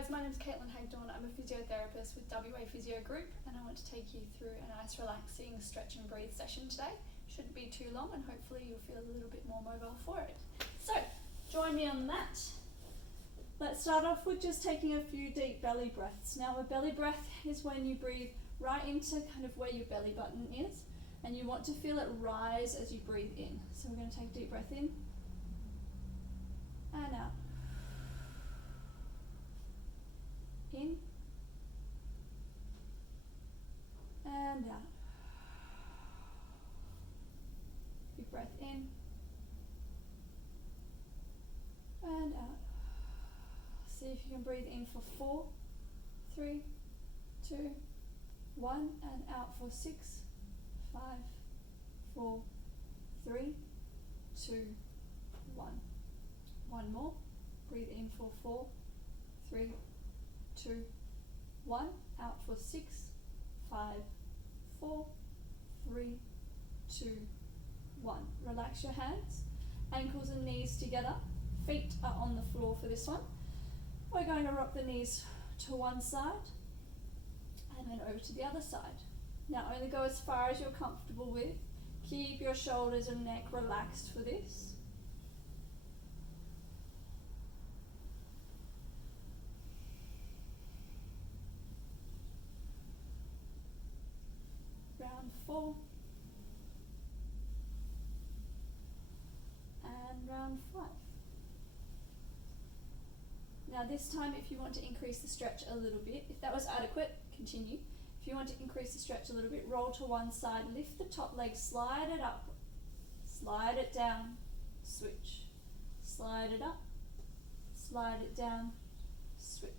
guys, my name is Caitlin Hagdorn. I'm a physiotherapist with WA Physio Group, and I want to take you through a nice relaxing stretch and breathe session today. Shouldn't be too long, and hopefully you'll feel a little bit more mobile for it. So, join me on that. Let's start off with just taking a few deep belly breaths. Now, a belly breath is when you breathe right into kind of where your belly button is, and you want to feel it rise as you breathe in. So we're going to take a deep breath in and out. In and out. Big breath in and out. See if you can breathe in for 4, 3, 2, 1, and out for 6, 5, 4, 3, 2, 1. One more. Breathe in for 4, 3, 2, 1, out for 6, 5, 4, 3, 2, 1. Relax your hands, ankles and knees together. Feet are on the floor for this one. We're going to rock the knees to one side and then over to the other side. Now only go as far as you're comfortable with. Keep your shoulders and neck relaxed for this. Round 4 and round 5. Now this time, if you want to increase the stretch a little bit, if that was adequate, continue. If you want to increase the stretch a little bit, roll to one side, lift the top leg, slide it up, slide it down, switch, slide it up, slide it down, switch.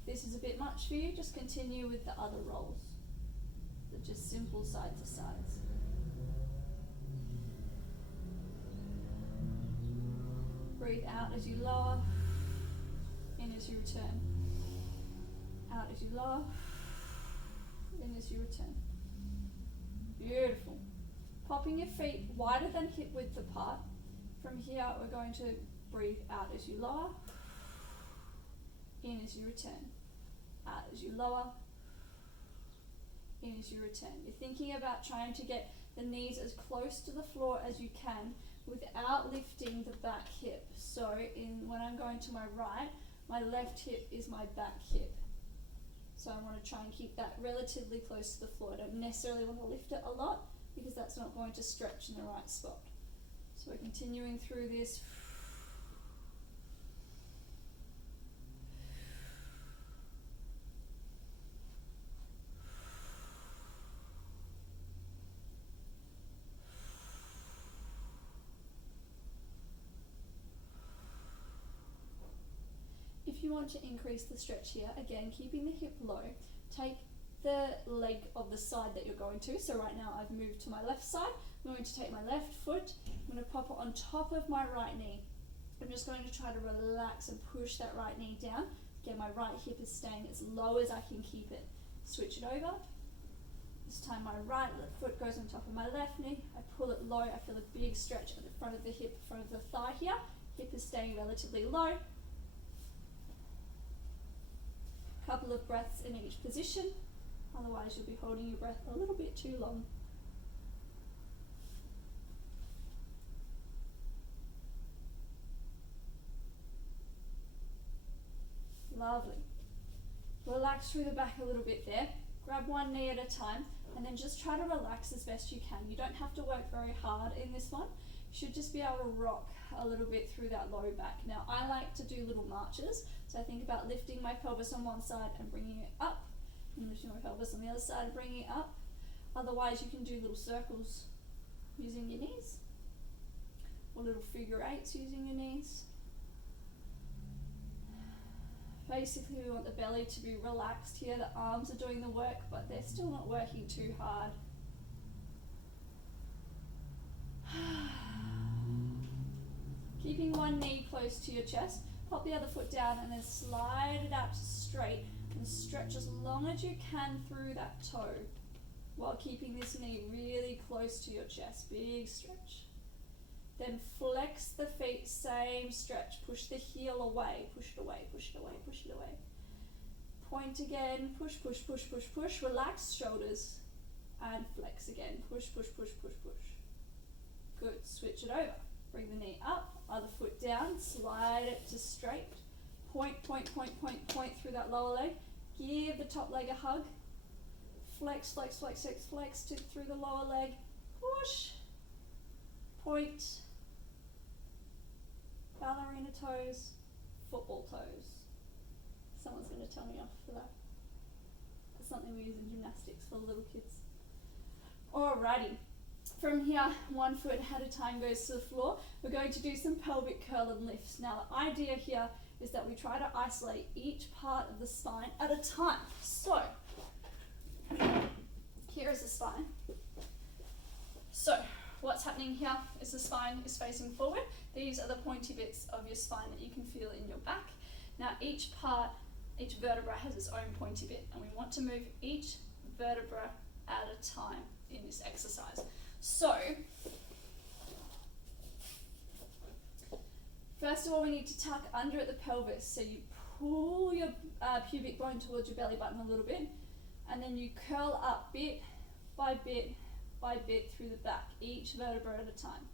If this is a bit much for you, just continue with the other rolls. They're just simple side to sides. Breathe out as you lower, in as you return. Out as you lower, in as you return. Beautiful. Popping your feet wider than hip width apart. From here, we're going to breathe out as you lower, in as you return. Out as you lower, in as you return. You're thinking about trying to get the knees as close to the floor as you can without lifting the back hip. So when I'm going to my right, my left hip is my back hip. So I want to try and keep that relatively close to the floor. I don't necessarily want to lift it a lot because that's not going to stretch in the right spot. So we're continuing through this. If you want to increase the stretch here, again, keeping the hip low, take the leg of the side that you're going to. So right now I've moved to my left side. I'm going to take my left foot. I'm going to pop it on top of my right knee. I'm just going to try to relax and push that right knee down. Again, my right hip is staying as low as I can keep it. Switch it over. This time my right foot goes on top of my left knee. I pull it low. I feel a big stretch at the front of the hip, front of the thigh here. Hip is staying relatively low. Couple of breaths in each position, otherwise you'll be holding your breath a little bit too long. Lovely. Relax through the back a little bit there. Grab one knee at a time and then just try to relax as best you can. You don't have to work very hard in this one. You should just be able to rock a little bit through that low back. Now I like to do little marches, so I think about lifting my pelvis on one side and bringing it up, and lifting my pelvis on the other side and bringing it up. Otherwise you can do little circles using your knees, or little figure eights using your knees. Basically we want the belly to be relaxed here. The arms are doing the work, but they're still not working too hard. Keeping one knee close to your chest, pop the other foot down and then slide it out straight and stretch as long as you can through that toe while keeping this knee really close to your chest. Big stretch. Then flex the feet, same stretch. Push the heel away, push it away, push it away, push it away. Point again, push, push, push, push, push. Relax shoulders and flex again. Push, push, push, push, push. Good, switch it over. Bring the knee up, other foot down, slide it to straight. Point, point, point, point, point through that lower leg. Give the top leg a hug. Flex, flex, flex, flex, flex through the lower leg. Push. Point. Ballerina toes, football toes. Someone's going to tell me off for that. That's something we use in gymnastics for the little kids. Alrighty. From here, one foot at a time goes to the floor. We're going to do some pelvic curl and lifts. Now the idea here is that we try to isolate each part of the spine at a time. So, here is the spine. So, what's happening here is the spine is facing forward. These are the pointy bits of your spine that you can feel in your back. Now each vertebra has its own pointy bit, and we want to move each vertebra at a time in this exercise. So, first of all, we need to tuck under at the pelvis. So you pull your pubic bone towards your belly button a little bit, and then you curl up bit by bit by bit through the back, each vertebra at a time.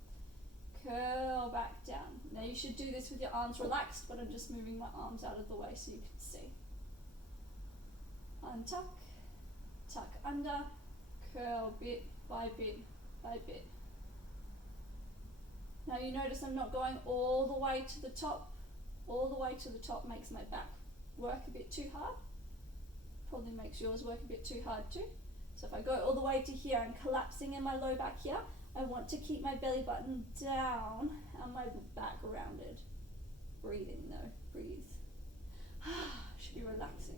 Curl back down. Now you should do this with your arms relaxed, but I'm just moving my arms out of the way so you can see. Untuck, tuck under, curl bit by bit by bit. Now you notice I'm not going all the way to the top. All the way to the top makes my back work a bit too hard. Probably makes yours work a bit too hard too. So if I go all the way to here, I'm collapsing in my low back here. I want to keep my belly button down and my back rounded. Breathing though, breathe. Should be relaxing.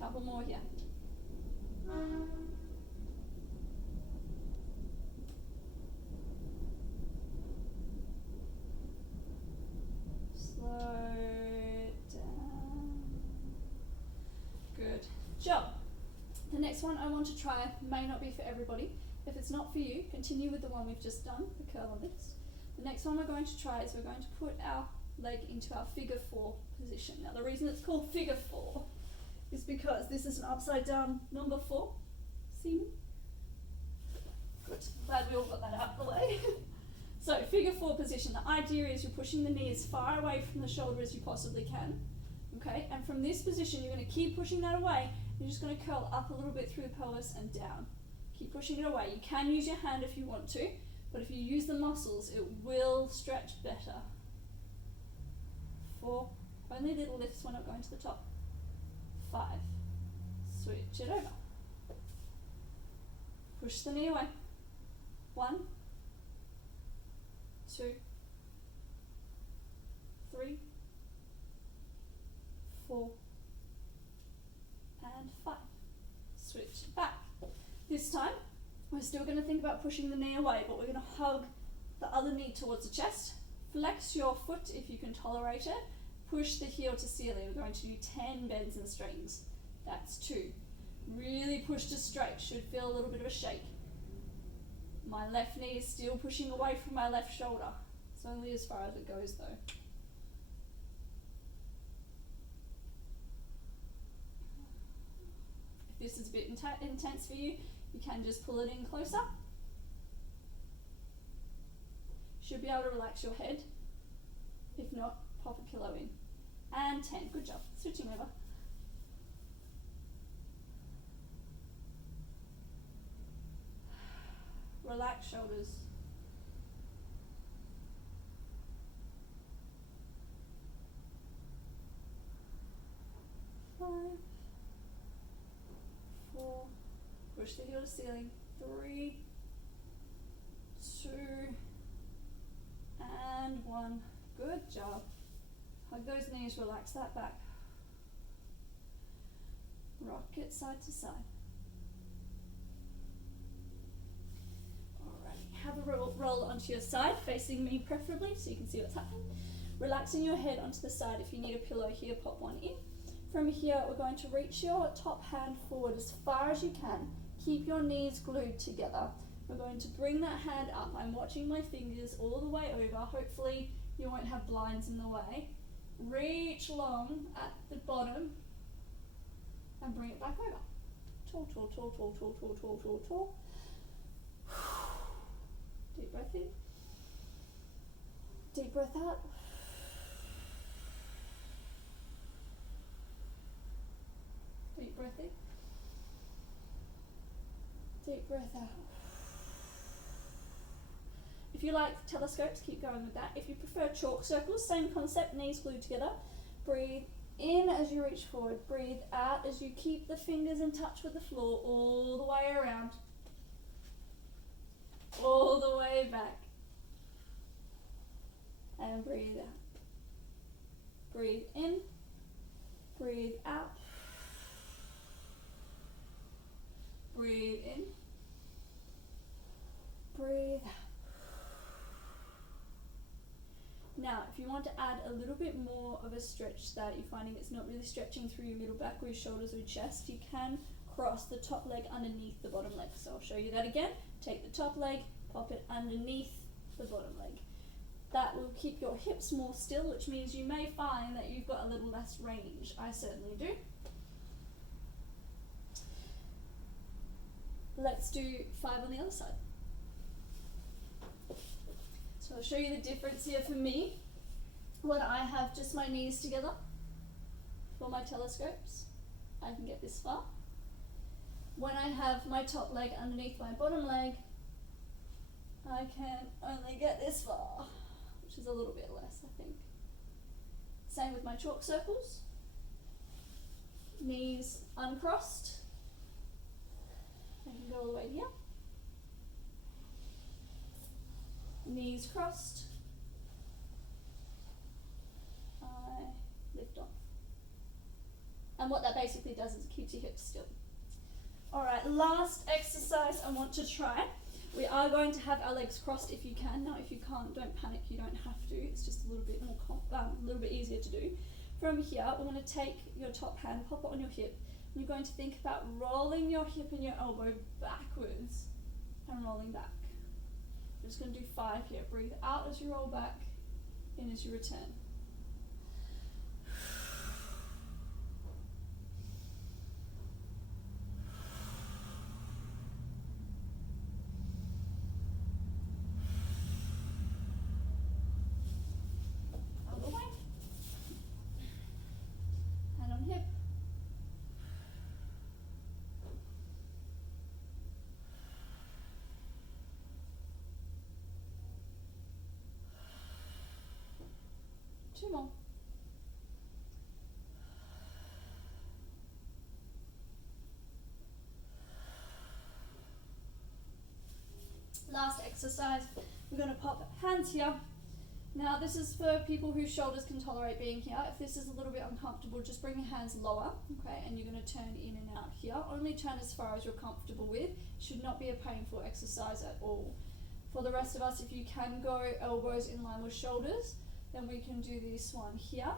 Couple more here. Slow it down. Good job. The next one I want to try may not be for everybody. If it's not for you, continue with the one we've just done, the curl and lifts. The next one we're going to try is we're going to put our leg into our figure 4 position. Now the reason it's called figure 4 is because this is an upside down number 4. See me? Good. Glad we all got that out of the way. So figure 4 position, the idea is you're pushing the knee as far away from the shoulder as you possibly can. Okay, and from this position you're going to keep pushing that away. You're just going to curl up a little bit through the pelvis and down. Keep pushing it away. You can use your hand if you want to, but if you use the muscles, it will stretch better. 4, only little lifts, we're not going to the top. 5, switch it over. Push the knee away. 1, 2, 3, 4, and 5. Switch back. This time, we're still going to think about pushing the knee away, but we're going to hug the other knee towards the chest. Flex your foot if you can tolerate it. Push the heel to ceiling. We're going to do 10 bends and strings. That's 2. Really push to straight. Should feel a little bit of a shake. My left knee is still pushing away from my left shoulder. It's only as far as it goes though. If this is a bit intense for you, you can just pull it in closer. Should be able to relax your head. If not, pop a pillow in. And 10, good job. Switching over. Relax shoulders. Five, 4, push the heel to ceiling. 3, 2, and 1. Good job. Hug those knees, relax that back. Rock it side to side. Alright, have a roll onto your side, facing me preferably so you can see what's happening. Relaxing your head onto the side. If you need a pillow here, pop one in. From here, we're going to reach your top hand forward as far as you can. Keep your knees glued together. We're going to bring that hand up. I'm watching my fingers all the way over. Hopefully you won't have blinds in the way. Reach long at the bottom and bring it back over. Tall, tall, tall, tall, tall, tall, tall, tall, tall. Deep breath in. Deep breath out. Deep breath in. Deep breath out. If you like telescopes, keep going with that. If you prefer chalk circles, same concept, knees glued together. Breathe in as you reach forward. Breathe out as you keep the fingers in touch with the floor all the way around. All the way back. And breathe out. Breathe in. Breathe out. Breathe in. Breathe out. Now, if you want to add a little bit more of a stretch that you're finding it's not really stretching through your middle back or your shoulders or chest, you can cross the top leg underneath the bottom leg. So I'll show you that again. Take the top leg, pop it underneath the bottom leg. That will keep your hips more still, which means you may find that you've got a little less range. I certainly do. Let's do 5 on the other side. So I'll show you the difference here for me. When I have just my knees together for my telescopes, I can get this far. When I have my top leg underneath my bottom leg, I can only get this far, which is a little bit less, I think. Same with my chalk circles. Knees uncrossed. I can go all the way here. Knees crossed. I lift off. And what that basically does is it keeps your hips still. Alright, last exercise I want to try. We are going to have our legs crossed if you can. Now if you can't, don't panic, you don't have to. It's just a little bit more a little bit easier to do. From here, we're going to take your top hand, pop it on your hip, and you're going to think about rolling your hip and your elbow backwards and rolling back. We're just going to do 5 here. Breathe out as you roll back, in as you return. Other way. Hand on hip. Two more. Last exercise, we're going to pop hands here. Now this is for people whose shoulders can tolerate being here. If this is a little bit uncomfortable, just bring your hands lower, okay, and you're going to turn in and out here. Only turn as far as you're comfortable with. It should not be a painful exercise at all. For the rest of us, if you can go elbows in line with shoulders, then we can do this one here.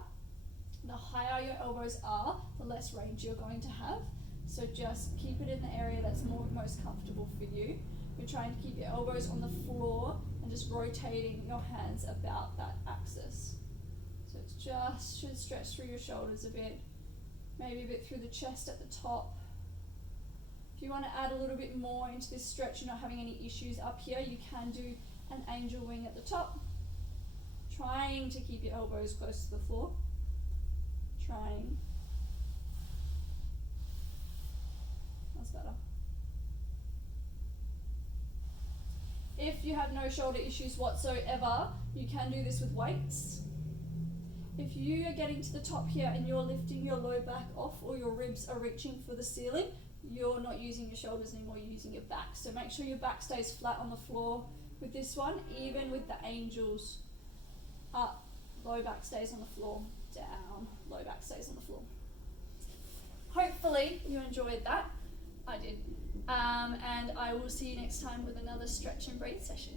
The higher your elbows are, the less range you're going to have. So just keep it in the area that's most comfortable for you. You're trying to keep your elbows on the floor and just rotating your hands about that axis. So it just should stretch through your shoulders a bit, maybe a bit through the chest at the top. If you want to add a little bit more into this stretch, you're not having any issues up here, you can do an angel wing at the top. Trying to keep your elbows close to the floor. Trying. That's better. If you have no shoulder issues whatsoever, you can do this with weights. If you are getting to the top here and you're lifting your low back off or your ribs are reaching for the ceiling, you're not using your shoulders anymore, you're using your back. So make sure your back stays flat on the floor with this one, even with the angels. Up, low back stays on the floor, down, low back stays on the floor. Hopefully you enjoyed that. I did. And I will see you next time with another stretch and breathe session.